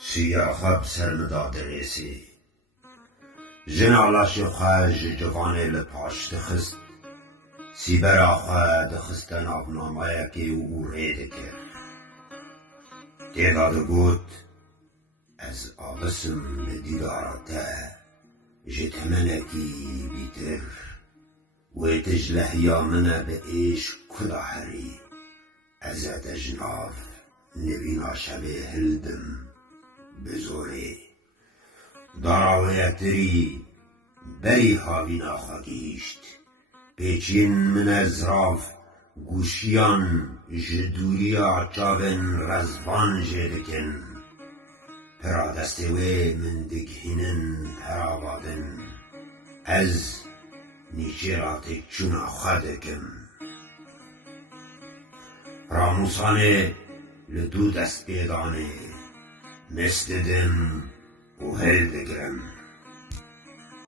سیاخب سرمداد ریسی جنالاش خواه جوانه لپاش دخست سیبرا خواه دخستن آبنامه که او ریده کرد دیداد گوت از آبسم لدیدارته جتمنکی بیتر و تجلهیا منه به ایش کدا حری از اتجناف نبینا شبه هلدم بزوری دراویتری بری هاوینا خاگیشت پیچین من از راف گوشیان جدوریا چاون رزبان جدکن پرا دستوی من دگهینن پراوادن از نیچرات چونا خادکم راموسانه لدو دست بیدانه مستدم و هلدگرم